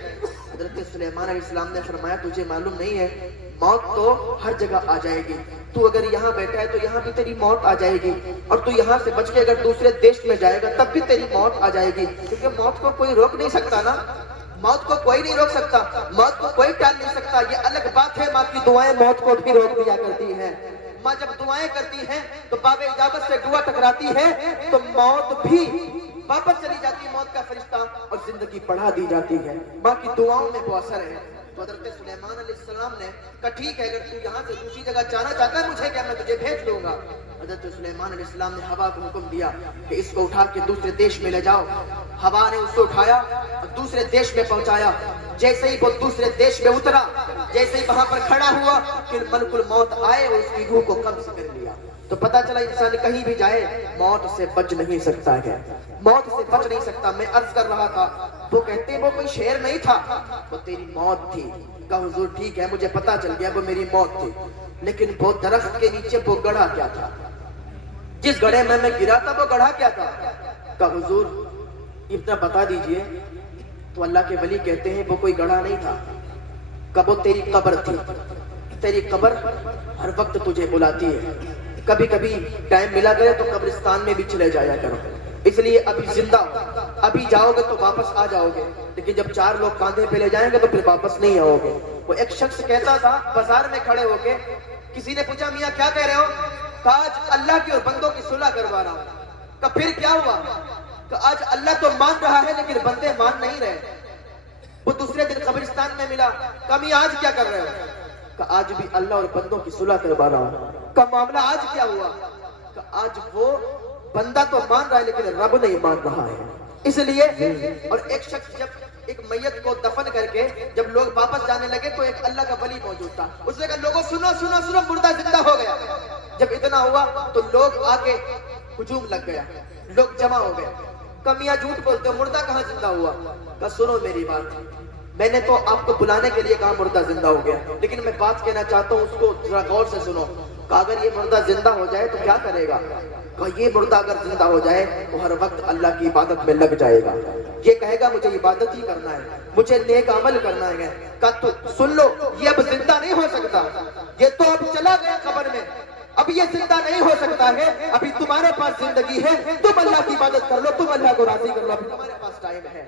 حضرت سلیمان علیہ السلام نے فرمایا تجھے معلوم نہیں ہے موت تو ہر جگہ آ جائے گی، تو اگر یہاں بیٹھا ہے تو یہاں بھی تیری موت آ جائے گی، اور تو یہاں سے بچ کے اگر دوسرے دیش میں جائے گا تب بھی تیری موت آ جائے گی، کیونکہ موت کو کوئی روک نہیں سکتا نا، موت کو کوئی نہیں روک سکتا، موت کو کوئی ٹال نہیں سکتا۔ یہ الگ بات ہے ماں کی دعائیں موت کو بھی روک دیا کرتی ہیں، ماں جب دعائیں کرتی ہیں تو باب اجابت سے دعا ٹکراتی ہے تو موت بھی واپس چلی جاتی ہے، موت کا فرشتہ، اور زندگی بڑھا دی جاتی ہے، ماں کی دعاؤں میں وہ اثر ہے۔ تو حضرت سلیمان علیہ السلام نے کہا ٹھیک ہے اگر تو یہاں سے دوسری جگہ جانا چاہتا ہے مجھے کیا، میں تجھے بھیج دوں گا۔ حضرت سلیمان علیہ السلام نے ہوا کو حکم دیا کہ اس کو اٹھا کے دوسرے دیش میں لے جاؤ۔ ہوا نے اس کو اٹھایا اور دوسرے دیش میں پہنچایا۔ جیسے ہی وہ دوسرے دیش میں اترا، جیسے ہی وہاں پر کھڑا ہوا کہ ملک الموت آئے اور اس کی روح کو قبض کر لیا۔ تو پتا چلا انسان کہیں بھی جائے موت سے بچ نہیں سکتا ہے، موت سے بچ نہیں سکتا۔ میں عرض کر رہا تھا وہ کہتے ہیں وہ کوئی شیر نہیں تھا، وہ تیری موت تھی۔ کہا حضور ٹھیک ہے مجھے پتا چل گیا وہ میری موت تھی، لیکن وہ درخت کے نیچے وہ گڑھا کیا تھا، جس گڑھے میں گرا تھا وہ گڑھا کیا تھا؟ کہا حضور اتنا بتا دیجئے۔ تو اللہ کے ولی کہتے ہیں وہ کوئی گڑھا نہیں تھا، کب وہ تیری قبر تھی، تیری قبر ہر وقت تجھے بلاتی ہے، کبھی کبھی ٹائم ملا کرے تو قبرستان میں بھی چلے جایا کرو، اس لیے ابھی زندہ ہو، ابھی جاؤ گے تو واپس آ جاؤ گے، لیکن جب 4 لوگ کاندھے پہ لے جائیں گے تو پھر واپس نہیں آؤ گے۔ وہ ایک شخص کہتا تھا بازار میں کھڑے ہو کے، کسی نے پوچھا میاں کیا کہہ رہے ہو؟ کہا آج اللہ کی اور بندوں کی صلح کروا رہا ہوں۔ کہا پھر کیا ہوا؟ کہ آج اللہ تو مان رہا ہے لیکن بندے مان نہیں رہے۔ وہ دوسرے دن قبرستان میں ملا، کمی آج کیا کر رہے ہو؟ کہ آج بھی اللہ اور بندوں کی صلح کروا رہا ہوں۔ کہ معاملہ آج کیا ہوا؟ کہ آج وہ بندہ تو مان رہا ہے لیکن رب نہیں مان رہا ہے، اس لیے۔ اور ایک شخص جب ایک میت کو دفن کر کے جب لوگ واپس جانے لگے تو ایک اللہ کا ولی موجود تھا، اس نے کہا لوگوں سنو سنو سنو مردہ زندہ ہو گیا۔ جب اتنا ہوا تو لوگ آ کے ہجوم لگ گیا، لوگ جمع ہو گئے۔ کمیاں جھوٹ بولتے ہو، مردہ کہاں زندہ ہوا؟ کہا سنو میری بات، میں نے تو آپ کو بلانے کے لیے کہا مردہ زندہ ہو گیا، لیکن میں بات کہنا چاہتا ہوں اس کو ذرا غور سے سنو۔ کہا اگر یہ مردہ زندہ ہو جائے تو کیا کرے گا؟ کہا یہ مردہ اگر زندہ ہو جائے تو ہر وقت اللہ کی عبادت میں لگ جائے گا، یہ کہے گا مجھے عبادت ہی کرنا ہے، مجھے نیک عمل کرنا ہے۔ کہا تو سن لو یہ اب زندہ نہیں ہو سکتا، یہ تو اب چلا گیا قبر میں، اب یہ زندہ نہیں ہو سکتا ہے، ابھی تمہارے پاس زندگی ہے، تم اللہ کی عبادت کر لو، تم اللہ کو راضی کر لو، ابھی تمہارے پاس ٹائم ہے۔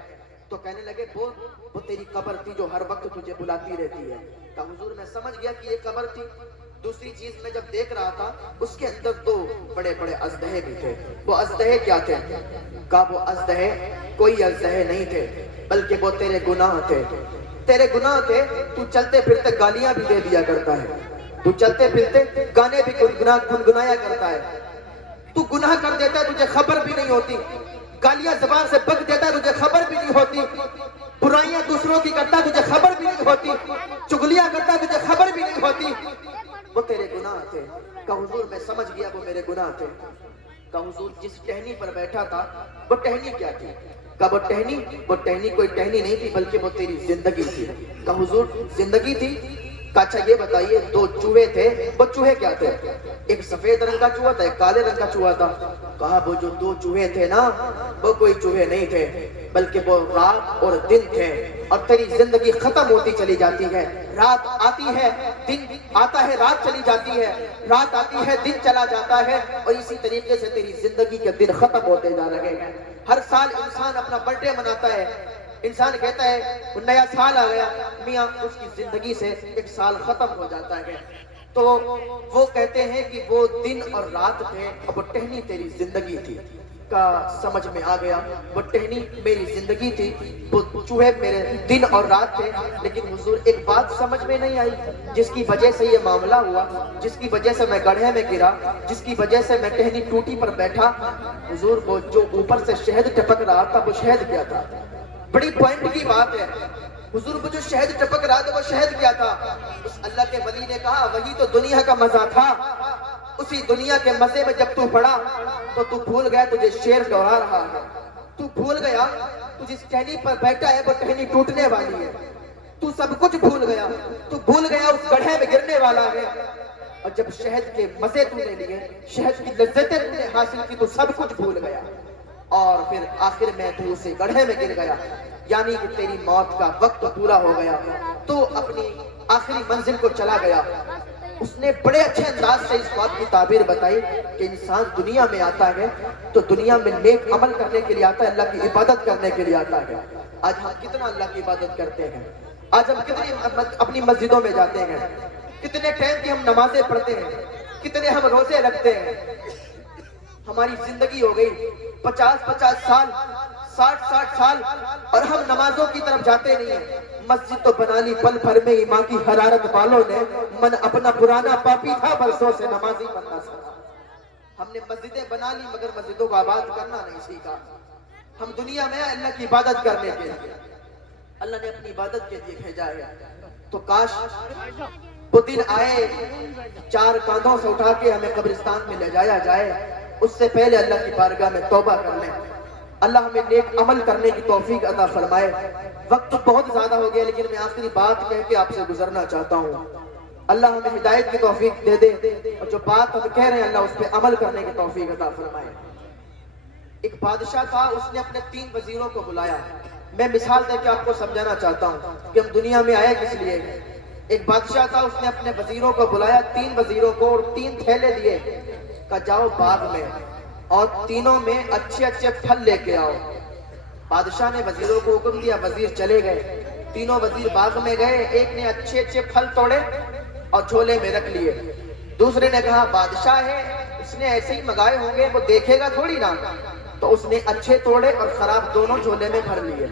تو کہنے لگے وہ تیری قبر تھی جو ہر وقت تجھے بلاتی رہتی ہے۔ کہا حضور میں سمجھ گیا کہ یہ قبر تھی، دوسری چیز میں جب دیکھ رہا تھا اس کے اندر دو بڑے بڑے اژدہے بھی تھے. وہ اژدہے کیا تھے؟ کہا وہ اژدہے کوئی اژدہے نہیں تھے بلکہ وہ تیرے گناہ تھے. تیرے گناہ تھے. تو چلتے پھرتے گالیاں بھی دے دیا کرتا ہے. تو چلتے پھرتے گانے بھی گنگنایا کرتا ہے. تو گناہ کر دیتا ہے تجھے خبر بھی نہیں ہوتی. گالیاں زبان سے بک دیتا ہے تجھے خبر بھی نہیں ہوتی. برائیاں دوسروں کی کرتا تجھے خبر بھی نہیں ہوتی. چغلیاں کرتا تجھے خبر بھی نہیں ہوتی. وہ تیرے گناہ تھے. کہ حضور میں سمجھ گیا وہ میرے گناہ تھے. کہ حضور جس ٹہنی پر بیٹھا تھا وہ ٹہنی کیا تھی؟ کہ وہ ٹہنی کوئی ٹہنی نہیں تھی بلکہ وہ تیری زندگی تھی. کہ حضور زندگی تھی. کہ اچھا یہ بتائیے دو چوہے تھے وہ چوہے کیا تھے؟ ایک سفید رنگ کا چوہا تھا ایک کالے رنگ کا چوہا تھا. کہا وہ جو دو چوہے تھے نا وہ کوئی چوہے نہیں تھے بلکہ وہ رات اور دن تھے. اور تیری زندگی ختم ہوتی چلی جاتی ہے. رات آتی ہے دن آتا ہے رات چلی جاتی ہے. رات آتی ہے دن چلا جاتا ہے. اور اسی طریقے سے تیری زندگی کے دن ختم ہوتے جا رہے ہیں. ہر سال انسان اپنا برتھ ڈے مناتا ہے. انسان کہتا ہے وہ نیا سال آ گیا. میاں اس کی زندگی سے ایک سال ختم ہو جاتا ہے. تو وہ کہتے ہیں کہ وہ دن اور رات تھے اور وہ ٹہنی تیری زندگی تھی. کا سمجھ میں آ گیا وہ ٹہنی میری زندگی تھی وہ چوہے میرے دن اور رات تھے. لیکن حضور ایک بات سمجھ میں نہیں آئی جس کی وجہ سے یہ معاملہ ہوا, جس کی وجہ سے میں گڑھے میں گرا, جس کی وجہ سے میں ٹہنی ٹوٹی پر بیٹھا. حضور وہ جو اوپر سے شہد ٹپک رہا تھا وہ شہد کیا تھا؟ بڑی پوائنٹ کی بات ہے. حضور وہ جو شہد ٹپک رہا تھا وہ شہد کیا تھا؟ اس اللہ کے ولی نے کہا وہی تو دنیا کا مزہ تھا. اسی دنیا کے مزے میں جب تو پڑا تو تو بھول گیا تجھے شیر دوڑا رہا ہے. تو بھول گیا تو جس ٹہنی پر بیٹھا ہے وہ ٹہنی ٹوٹنے والی ہے. تو سب کچھ بھول گیا. تو بھول گیا اس گڑھے میں گرنے والا ہے. اور جب شہد کے مزے تو نے لیے, شہد کی لذتیں تو نے حاصل کی تو سب کچھ بھول گیا. اور پھر آخر میں تو اسے گڑھے میں گر گیا. یعنی کہ تیری موت کا وقت پورا ہو گیا. تو اپنی آخری منزل کو چلا گیا. اس نے بڑے اچھے انداز سے اس بات کی تعبیر بتائی کہ انسان دنیا میں آتا ہے تو دنیا میں نیک عمل کرنے کے لیے آتا ہے, اللہ کی عبادت کرنے کے لیے آتا ہے. آج ہم کتنا اللہ کی عبادت کرتے ہیں؟ آج ہم کتنی اپنی مسجدوں میں جاتے ہیں؟ کتنے ٹائم کی ہم نمازیں پڑھتے ہیں؟ کتنے ہم روزے رکھتے ہیں؟ ہماری زندگی ہو گئی 50 سال 60 سال اور ہم نمازوں کی طرف جاتے نہیں ہیں. مسجد تو بنا لی پل بھر میں ایمان کی حرارت والوں نے, من اپنا پرانا پاپی تھا برسوں سے نمازی بننا سیکھا. ہم نے مسجدیں بنا لی مگر مسجدوں کو آباد کرنا نہیں سیکھا. ہم دنیا میں اللہ کی عبادت کرنے کے لیے, اللہ نے اپنی عبادت کے لیے بھیجا ہے. تو کاش وہ دن آئے 4 کاندھوں سے اٹھا کے ہمیں قبرستان میں لے جایا جائے. اس سے پہلے اللہ کی بارگاہ میں توبہ کر لیں. اللہ ہمیں نیک عمل کرنے کی توفیق عطا فرمائے. وقت بہت زیادہ ہو گیا لیکن میں آخری بات کہہ کے آپ سے گزرنا چاہتا ہوں. اللہ ہمیں ہدایت کی توفیق دے دے اور جو بات ہم کہہ رہے ہیں اللہ اس پہ عمل کرنے کی توفیق عطا فرمائے. ایک بادشاہ تھا, اس نے اپنے 3 وزیروں کو بلایا. میں مثال دے کے آپ کو سمجھانا چاہتا ہوں کہ ہم دنیا میں آئے کس لیے. ایک بادشاہ تھا, اس نے اپنے وزیروں کو بلایا, 3 وزیروں کو, اور 3 تھیلے دیے. کہا جاؤ باغ میں اور تینوں میں اچھے پھل لے کے آؤ. بادشاہ نے وزیروں کو حکم دیا, وزیر چلے گئے. تینوں وزیر باغ میں گئے. ایک نے اچھے پھل توڑے اور جھولے میں رکھ لیے. دوسرے نے کہا بادشاہ ہے اس نے ایسے ہی منگائے ہوں گے وہ دیکھے گا تھوڑی نا. تو اس نے اچھے توڑے اور خراب دونوں جھولے میں بھر لیے.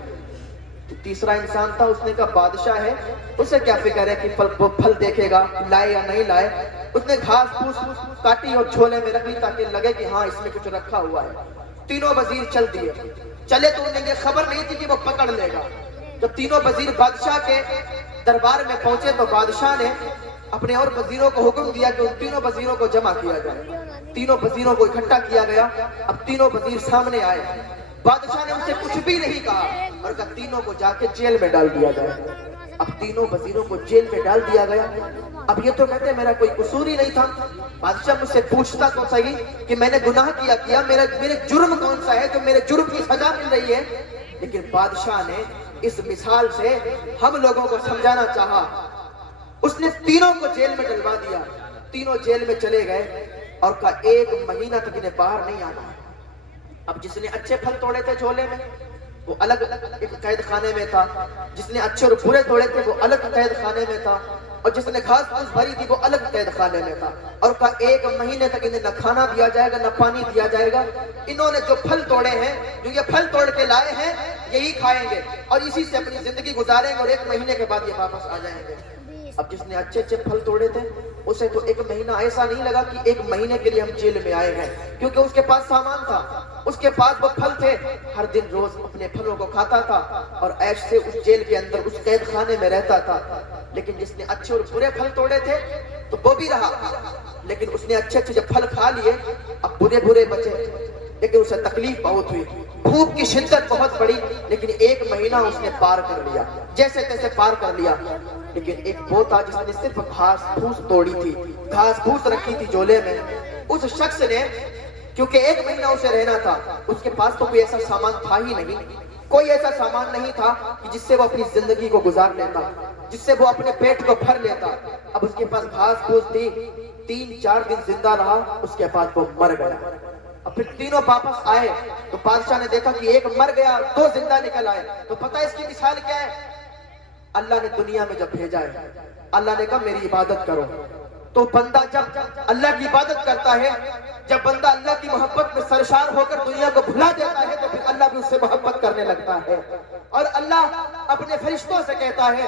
تیسرا انسان تھا, اس نے کہا بادشاہ ہے اسے کیا فکر ہے کہ وہ پھل دیکھے گا لائے یا نہیں لائے. اس نے گھاس پھوس کاٹی اور جھولے میں رکھ لی تاکہ لگے کہ ہاں اس میں کچھ رکھا ہوا ہے. تینوں وزیر چل دیے. چلے تو انہیں یہ خبر نہیں تھی کہ وہ پکڑ لے گا. جب تینوں وزیر بادشاہ کے دربار میں پہنچے تو بادشاہ نے اپنے اور وزیروں کو حکم دیا کہ ان تینوں وزیروں کو جمع کیا جائے. تینوں وزیروں کو اکٹھا کیا گیا. اب تینوں وزیر سامنے آئے. بادشاہ نے ان سے کچھ بھی نہیں کہا اور کہا تینوں کو جا کے جیل میں ڈال دیا جائے. اب تینوں وزیروں کو جیل میں ڈال دیا گیا. اب یہ تو کہتے ہیں میرا کوئی قصور ہی نہیں تھا. بادشاہ مجھ سے پوچھتا تو صحیح کہ میں نے گناہ کیا میرے جرم کون سا ہے جو میرے جرم کی سزا مل رہی ہے. لیکن بادشاہ نے اس مثال سے ہم لوگوں کو سمجھانا چاہا. اس نے تینوں کو جیل میں ڈلوا دیا. تینوں جیل میں چلے گئے اور کہا 1 مہینہ تک انہیں باہر نہیں آنا. اب جس نے اچھے پھل توڑے تھے جھولے میں وہ الگ ایک قید خانے میں تھا. جس نے اچھے اور برے توڑے تھے وہ الگ قید خانے میں تھا. اور جس نے گھاس پھوس بھری تھی وہ الگ قید خانے میں تھا، اور کہا 1 مہینے تک انہیں نہ کھانا دیا جائے گا نہ پانی دیا جائے گا، انہوں نے جو پھل توڑے ہیں، جو یہ پھل توڑ کے لائے ہیں، یہی کھائیں گے اور اسی سے اپنی زندگی گزاریں گے اور 1 مہینے کے بعد یہ واپس آ جائیں گے۔ اب جس نے اچھے اچھے پھل توڑے تھے اسے تو 1 مہینہ ایسا نہیں لگا کہ 1 مہینے کے لیے ہم جیل میں آئے ہیں، کیونکہ اس کے پاس سامان تھا، اس کے پاس وہ پھل تھے، ہر دن روز اپنے پھلوں کو کھاتا تھا اور عیش سے اس جیل کے اندر اس قید خانے میں رہتا تھا۔ لیکن جس نے اچھے اور برے پھل توڑے تھے تو وہ بھی رہا، لیکن اس نے اچھے اچھے جب پھل کھا لیے اب برے برے بچے، لیکن اسے تکلیف بہت ہوئی، بھوک کی شدت بہت بڑی، لیکن 1 مہینہ اس نے پار کر لیا، جیسے تیسے پار کر لیا۔ لیکن ایک وہ تھا جس نے صرف گھاس پھوس توڑی تھی، گھاس پھوس رکھی تھی جولے میں، اس شخص نے، کیونکہ 1 مہینہ اسے رہنا تھا، اس کے پاس تو کوئی ایسا سامان تھا ہی نہیں، کوئی ایسا سامان نہیں تھا کہ جس سے وہ اپنی زندگی کو گزار لیتا، جس سے وہ اپنے پیٹ کو بھر لیتا۔ اب اس کے پاس گھاس پھوس تھی، 3-4 دن زندہ رہا، اس کے بعد وہ مر گیا۔ اب پھر تینوں واپس آئے تو بادشاہ نے دیکھا کہ 1 مر گیا، 2 زندہ نکل آئے، تو پتہ اس کی مثال کیا ہے؟ اللہ نے دنیا میں جب بھیجا ہے، اللہ نے کہا میری عبادت کرو، تو بندہ جب اللہ کی عبادت کرتا ہے، جب بندہ اللہ کی محبت میں سرشار ہو کر دنیا کو بھلا دیتا ہے تو پھر اللہ بھی اس سے محبت کرنے لگتا ہے، اور اللہ اپنے فرشتوں سے کہتا ہے،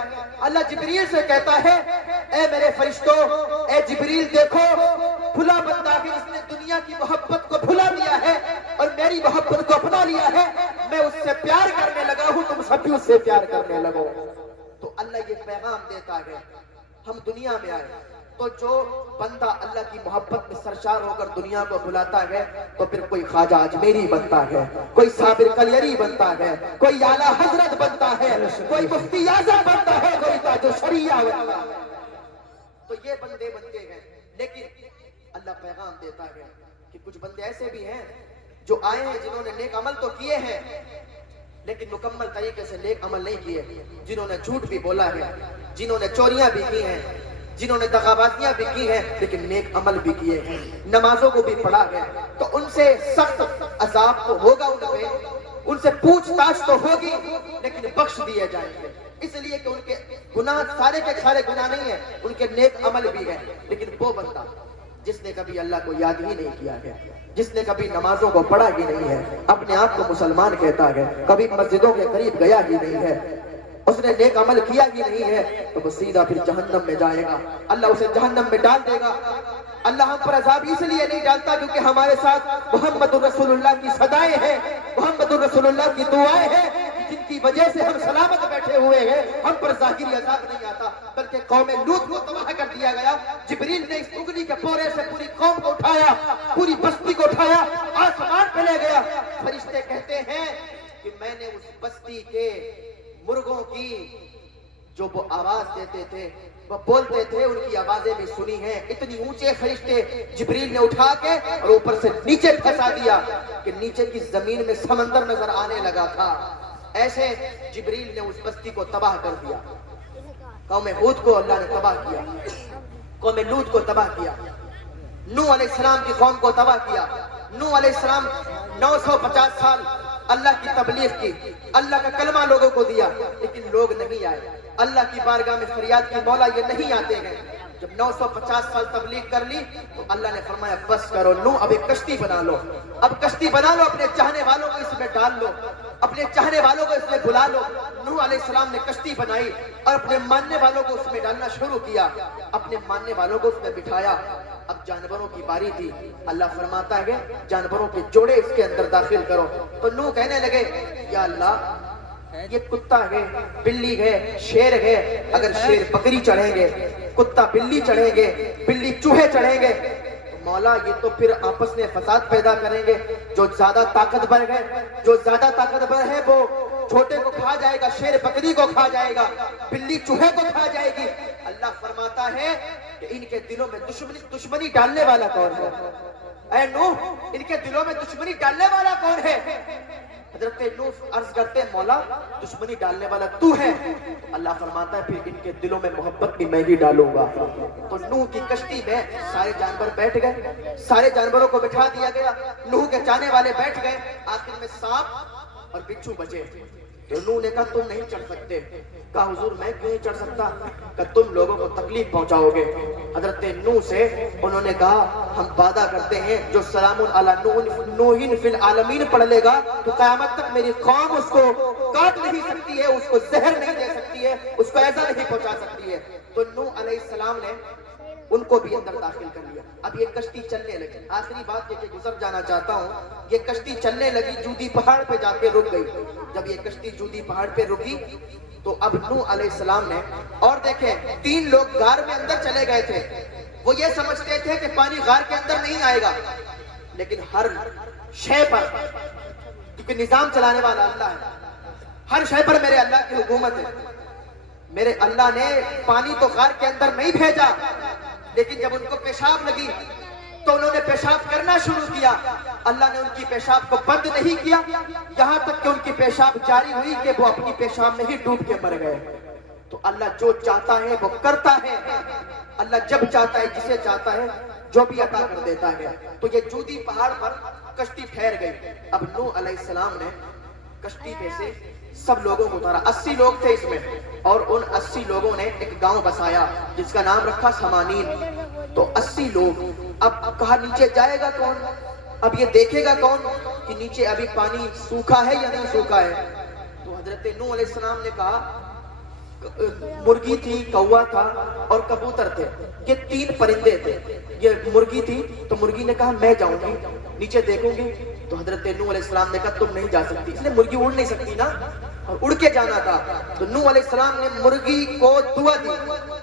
اللہ جبریل سے کہتا ہے، اے میرے فرشتوں، اے جبریل دیکھو بھلا بندہ ہے، اس نے دنیا کی محبت کو بھلا دیا ہے اور میری محبت کو اپنا لیا ہے، میں اس سے پیار کرنے لگا ہوں، تم سب بھی اس سے پیار کرنے لگو۔ تو اللہ یہ پیغام دیتا ہے، ہم دنیا میں آئے تو جو بندہ اللہ کی محبت میں سرشار ہو کر دنیا کو بھلاتا ہے تو پھر کوئی خواجہ اجمیری بنتا ہے، کوئی صابر کلیری بنتا ہے، کوئی اعلیٰ حضرت بنتا ہے، کوئی مفتی اعظم بنتا ہے، کوئی تاج الشریعہ بنتا ہے، تو یہ بندے بنتے ہیں۔ لیکن اللہ پیغام دیتا ہے کہ کچھ بندے ایسے بھی ہیں جو آئے ہیں جنہوں نے نیک عمل تو کیے ہیں لیکن مکمل طریقے سے نیک عمل نہیں کیے، جنہوں نے جھوٹ بھی بولا ہے، جنہوں نے چوریاں بھی کی ہیں، جنہوں نے دغابازیاں بھی کی ہیں، لیکن نیک عمل بھی کیے ہیں، نمازوں کو بھی پڑھا ہے، تو ان سے سخت عذاب تو ہوگا، ان پہ ان سے پوچھ تاچھ تو ہوگی، لیکن بخش دیے جائیں گے، اس لیے کہ ان کے گناہ سارے کے سارے گناہ نہیں ہیں، ان کے نیک عمل بھی ہیں۔ لیکن وہ بندہ جس نے کبھی اللہ کو یاد ہی نہیں کیا ہے، جس نے کبھی نمازوں کو پڑھا ہی نہیں ہے، اپنے آپ کو مسلمان کہتا ہے، کبھی مسجدوں کے قریب گیا ہی نہیں ہے، اس نے نیک عمل کیا ہی نہیں ہے، تو وہ سیدھا پھر جہنم میں جائے گا، اللہ اسے جہنم میں ڈال دے گا۔ اللہ ہم پر عذاب اس لیے نہیں ڈالتا کیونکہ ہمارے ساتھ محمد الرسول اللہ کی صدائیں ہیں، محمد الرسول اللہ کی دعائیں ہیں، جن کی وجہ سے ہم سلامت بیٹھے ہوئے ہیں، ہم پر ظاہری عذاب نہیں آتا، بلکہ قوم لوط کو تباہ کر دیا گیا، جبریل نے اس انگلی کے پورے سے پوری قوم کو اٹھایا، پوری بستی کو اٹھایا، آسمان پہ لے گیا۔ فرشتے کہتے ہیں کہ میں نے اس بستی کے مرغوں کی جو وہ آواز دیتے تھے، وہ بولتے تھے، ان کی آوازیں بھی سنی ہیں، اتنی اونچے فرشتے جبریل نے اٹھا کے اور اوپر سے نیچے پھنسا دیا کہ نیچے کی زمین میں سمندر نظر آنے لگا تھا۔ ایسے جبریل نے اس بستی کو تباہ کر دیا، قوم ہود کو اللہ نے تباہ کیا، قوم لوط کو تباہ کیا، نوح علیہ السلام کی قوم کو تباہ کیا۔ نوح علیہ السلام 950 سال اللہ کی تبلیغ کی، اللہ کا کلمہ لوگوں کو دیا، لیکن لوگ نہیں آئے، اللہ کی بارگاہ میں فریاد کی، مولا یہ نہیں آتے ہیں۔ جب 950 سال تبلیغ کر لی تو اللہ نے فرمایا بس کرو نوح، اب ایک کشتی بنا لو، اب کشتی بنا لو، اپنے چاہنے والوں کو اس میں ڈال لو، اپنے چاہنے والوں کو اس میں بلا لو۔ نوح علیہ السلام نے کشتی بنائی اور اپنے ماننے والوں کو اس میں ڈالنا شروع کیا، اپنے ماننے والوں کو اس میں بٹھایا۔ اب جانوروں کی باری تھی، اللہ فرماتا ہے جانوروں کے جوڑے اس کے اندر داخل کرو، تو نوح کہنے لگے یا اللہ یہ کتا ہے، بلی ہے، شیر ہے، اگر شیر بکری چڑھیں گے، کتا بلی چڑھیں گے، بلی چوہے چڑھیں گے، مولا یہ تو پھر آپس میں فساد پیدا کریں گے، جو زیادہ طاقتور ہے وہ چھوٹے کو کھا جائے گا، شیر بکری کو کھا جائے گا، بلی چوہے کو کھا جائے گی۔ اللہ فرماتا ہے کہ ان کے دلوں میں دشمنی ڈالنے والا کون ہے؟ اے نوح ان کے دلوں میں دشمنی ڈالنے والا کون ہے؟ حضرت نوح عرض کرتے مولا دشمنی ڈالنے والا تو ہے۔ اللہ فرماتا ہے پھر ان کے دلوں میں محبت بھی میں ہی ڈالوں گا۔ تو نوح کی کشتی میں سارے جانور بیٹھ گئے، سارے جانوروں کو بٹھا دیا گیا، نوح کے چاہنے والے بیٹھ گئے، آخر میں سانپ اور بچھو بچے۔ تو نوح نے کہا تم نہیں چڑھ سکتے. کہا حضور میں کیوں نہیں چڑھ سکتا؟ کہ تم لوگوں کو تکلیف پہنچاؤ گے. حضرت نوح سے انہوں نے کہا ہم وعدہ کرتے ہیں جو سلام علی نوح فی العالمین پڑھ لے گا تو قیامت تک میری قوم اس کو کاٹ نہیں سکتی ہے, اس کو زہر نہیں دے سکتی ہے, اس کو ایسا نہیں پہنچا سکتی ہے. تو نوح علیہ السلام نے ان کو بھی اندر داخل کر لیا. اب یہ کشتی چلنے لگی. آخری بات یہ کہ گزر جانا چاہتا ہوں, یہ کشتی چلنے لگی, جودی پہاڑ پہ جا کے رک گئی. جب یہ کشتی جودی پہاڑ پہ رکی تو اب نوح علیہ السلام نے, اور دیکھیں 3 لوگ غار میں اندر چلے گئے تھے, وہ یہ سمجھتے تھے کہ پانی غار کے اندر نہیں آئے گا, لیکن ہر شے پر, کیونکہ نظام چلانے والا اللہ ہے, ہر شے پر میرے اللہ کی حکومت ہے. میرے اللہ نے پانی تو غار کے اندر نہیں بھیجا, لیکن جب ان کو پیشاب لگی تو انہوں نے پیشاب کرنا شروع کیا. اللہ نے ان کی پیشاب کو بند نہیں کیا, یہاں تک کہ ان کی پیشاب جاری ہوئی کہ وہ اپنی پیشاب میں ہی ڈوب کے مر گئے. تو اللہ جو چاہتا ہے وہ کرتا ہے. اللہ جب چاہتا ہے جسے چاہتا ہے جو بھی عطا کر دیتا ہے. تو یہ جودی پہاڑ پر کشتی ٹھہر گئی. اب نوح علیہ السلام نے کشتی پہ سے سب لوگوں کو اتارا. 80 لوگ تھے اس میں, اور ان 80 لوگوں نے ایک گاؤں بسایا جس کا نام رکھا سمانین. تو 80 لوگ, اب کہا نیچے جائے گا کون, اب یہ دیکھے گا کون کہ نیچے ابھی پانی سوکھا ہے یا نہیں سوکھا ہے. تو حضرت نوح علیہ السلام نے کہا, مرغی تھی, کوا تھا اور کبوتر تھے, یہ 3 پرندے تھے. یہ مرغی تھی تو مرغی نے کہا میں جاؤں گی, نیچے دیکھوں گی. تو حضرت نوح علیہ السلام نے کہا تم نہیں جا سکتی, اس لیے مرغی اڑ نہیں سکتی نا, اور اڑ کے جانا تھا. تو نوح علیہ السلام نے مرغی کو دعا دی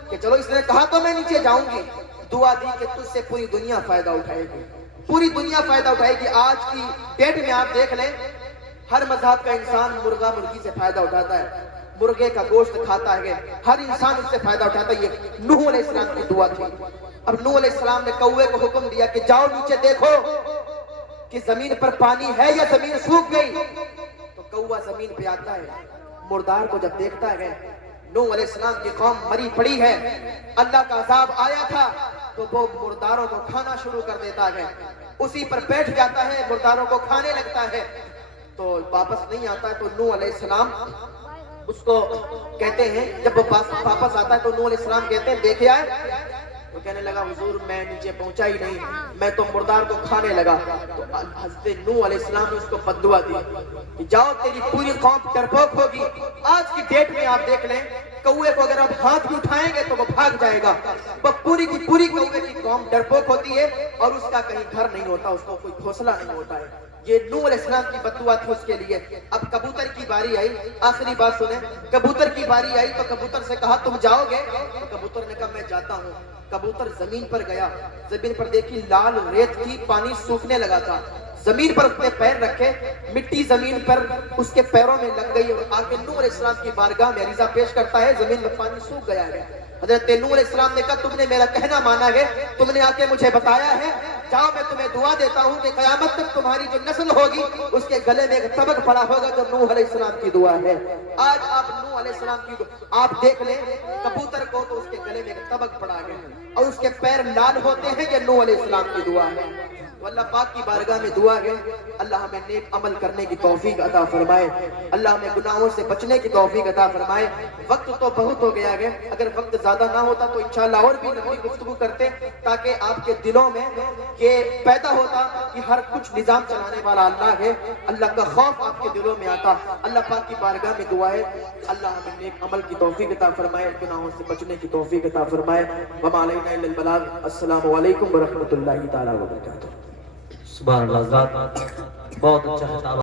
کہ چلو, اس نے کہا تو میں نیچے جاؤں گی, دعا دی کہ تجھ سے پوری دنیا فائدہ اٹھائے گی, پوری دنیا فائدہ اٹھائے گی. آج کی ڈیٹ میں آپ دیکھ لیں, ہر مذہب کا انسان مرغا مرغی سے فائدہ اٹھاتا ہے, مرغے کا گوشت کھاتا ہے, ہر انسان اس سے فائدہ اٹھاتا ہے. یہ نوح علیہ السلام کی دعا تھی. اب نوح علیہ السلام نے کوے کو حکم دیا کہ جاؤ نیچے دیکھو کہ زمین پر پانی ہے یا زمین سوکھ گئی. تو کوا زمین پہ آتا ہے, مردار کو جب دیکھتا ہے, نوح علیہ السلام کی قوم مری پڑی ہے, اللہ کا عذاب آیا تھا, تو وہ مرداروں کو کھانا شروع کر دیتا ہے, اسی پر بیٹھ جاتا ہے, مرداروں کو کھانے لگتا ہے. تو واپس نہیں آتا ہے. تو نوح علیہ السلام اس کو کہتے ہیں, جب وہ واپس آتا ہے تو نوح علیہ السلام کہتے ہیں دیکھے آئے, تو کہنے لگا حضور میں نیچے پہنچا ہی نہیں, میں تو مردار کو کھانے لگا. تو حضرت نوح علیہ السلام نے اس کو بددعا دی کہ جاؤ تیری پوری قوم ڈرپوک ہوگی. آج کی ڈیٹ میں آپ دیکھ لیں, کوے کو اگر آپ ہاتھ بھی اٹھائیں گے تو وہ بھاگ جائے گا. وہ پوری کی پوری کوے کی قوم ڈرپوک ہوتی ہے, اور اس کا کہیں گھر نہیں ہوتا, اس کو کوئی گھونسلہ نہیں ہوتا ہے. یہ نوح علیہ السلام کی بددعا تھی اس کے لیے. اب کبوتر کی باری آئی, آخری بات سنیں, کبوتر کی باری آئی تو کبوتر سے کہا تم جاؤ گے, تو کبوتر نے کہا میں جاتا ہوں. کبوتر زمین پر گیا, زمین پر دیکھی لال ریت تھی, پانی سوکھنے لگا تھا. زمین پر اس نے پیر رکھے, مٹی زمین پر اس کے پیروں میں لگ گئی, اور آگے نوح علیہ السلام کی بارگاہ میں عریضہ پیش کرتا ہے, زمین میں پانی سوکھ گیا ہے. حضرت نوح علیہ السلام نے کہا تم نے میرا کہنا مانا ہے, تم نے آ کے مجھے بتایا ہے, جاؤ میں تمہیں دعا دیتا ہوں کہ قیامت تک تمہاری جو نسل ہوگی اس کے گلے میں ایک طبق پڑا ہوگا جو نوح علیہ السلام کی دعا ہے. آج آپ نوح علیہ السلام کی آپ دیکھ لیں کبوتر کو, تو اس کے گلے میں ایک طبق پڑا ہے, اور اس کے پیر لال ہوتے ہیں, یہ نوح علیہ السلام کی دعا ہے. تو اللہ پاک کی بارگاہ میں دعا ہے, اللہ ہمیں نیک عمل کرنے کی توفیق عطا فرمائے, اللہ ہمیں گناہوں سے بچنے کی توفیق عطا فرمائے. وقت تو بہت ہو گیا ہے, اگر وقت زیادہ نہ ہوتا تو انشاءاللہ اور بھی لمبی گفتگو کرتے, تاکہ آپ کے دلوں میں یہ پیدا ہوتا کہ ہر کچھ نظام چلانے والا اللہ ہے, اللہ کا خوف آپ کے دلوں میں آتا. اللہ پاک کی بارگاہ میں دعا ہے, اللہ ہمیں نیک عمل کی توفیق عطا فرمائے, گناہوں سے بچنے کی توفیق عطا فرمائے. وما علینا الا البلاغ. السلام علیکم ورحمۃ اللہ تعالی وبرکاتہ. سبحان اللہ, بہت اچھا ہے.